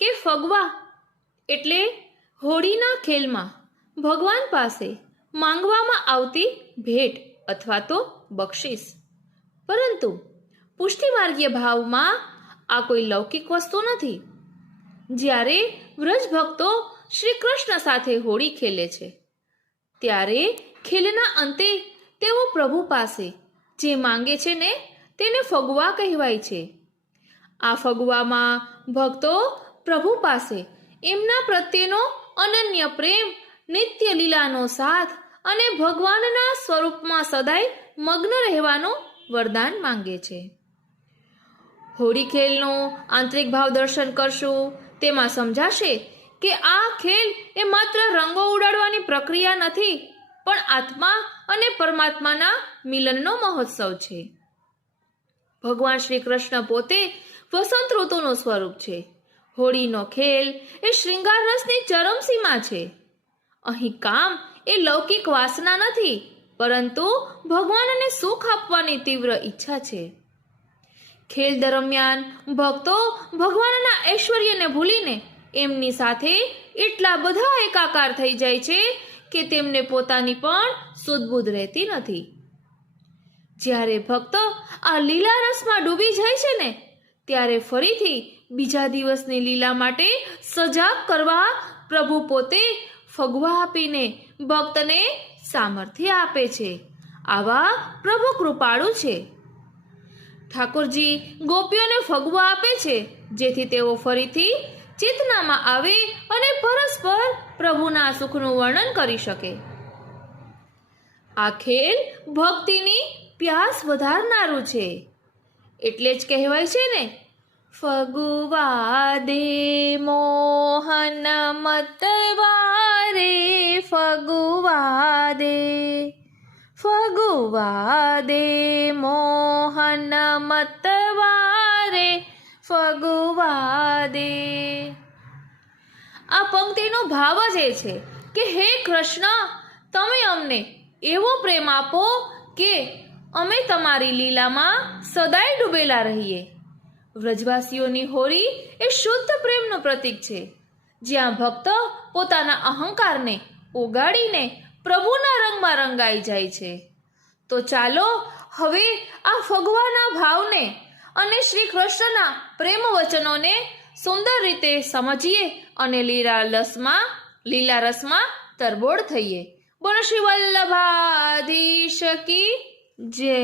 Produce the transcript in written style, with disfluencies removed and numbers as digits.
કે ફગવા એટલે હોળીના ખેલમાં ભગવાન પાસે માંગવામાં આવતી ભેટ અથવા તો બક્ષિસ, પરંતુ પુષ્ટિમાર્ગીય ભાવમાં આ કોઈ લૌકિક વસ્તુ નથી. જ્યારે વ્રજ ભક્તો શ્રી કૃષ્ણ સાથે હોળી ખેલે છે ત્યારે ખેલના અંતે તેઓ પ્રભુ પાસે જે માંગે છે ને તેને ફગવા કહેવાય છે. આ ફગવામાં ભક્તો પ્રભુ પાસે એમના પ્રત્યેનો અનન્ય પ્રેમ, નિત્ય લીલાનો સાથ અને ભગવાનના સ્વરૂપમાં સદાય મગ્ન રહેવાનું વરદાન માંગે છે. હોળી ખેલનું આંતરિક ભાવ દર્શન કરશું તેમાં સમજાશે કે આ ખેલ એ માત્ર રંગો ઉડાડવાની પ્રક્રિયા નથી, પણ આત્મા અને પરમાત્માના મિલનનો મહોત્સવ છે. ભગવાન શ્રી કૃષ્ણ પોતે વસંત ઋતુનું સ્વરૂપ છે. હોળીનો ખેલ એ શૃંગાર રસની ચરમસીમા છે. અહીં કામ એ લૌકિક વાસના નથી, પરંતુ ભગવાનને સુખ આપવાની તીવ્ર ઈચ્છા છે. ખેલ દરમિયાન ભક્તો ભગવાનના ઐશ્વર્યને ભૂલીને એમની સાથે એટલા બધા એકાકાર થઈ જાય છે કે તેમને પોતાની પણ સુધબુધ રહેતી નથી. જ્યારે ભક્તો આ લીલા રસમાં ડૂબી જાય છે ને ત્યારે ફરીથી બીજા દિવસની લીલા માટે સજાગ કરવા પ્રભુ પોતે ફગવા આપીને ભક્તને સામર્થ્ય આપે છે. આવા પ્રભુ કૃપાળુ છે. ઠાકોરજી ગોપીઓને ફગવા આપે છે જેથી તેઓ ફરીથી ચેતનામાં આવે અને પરસ્પર પ્રભુના સુખનું વર્ણન કરી શકે. આ ખેલ ભક્તિની પ્યાસ વધારનારું છે. એટલે જ કહેવાય છે ને, ફગુવા દે મોહન મતવારે, ફગુવા દે, ફગુવા દે મોહન મતવારે, ફગુવા દે. આ પંક્તિનો ભાવ જ એ છે કે હે કૃષ્ણ, તમે અમને એવો પ્રેમ આપો કે અમે તમારી લીલામાં સદાય ડૂબેલા રહીએ. વ્રજવાસીઓની હોળી એ શુદ્ધ પ્રેમનું પ્રતીક છે, જ્યાં ભક્તો પોતાના અહંકારને ઓગાળીને પ્રભુના રંગમાં રંગાઈ જાય છે. તો ચાલો હવે આ ફગવાના ભાવને અને શ્રી કૃષ્ણના પ્રેમ વચનોને સુંદર રીતે સમજીએ અને લીલા રસમાં તરબોળ થઈએ. બોલો શ્રી વલ્લભાધીશ કી જય.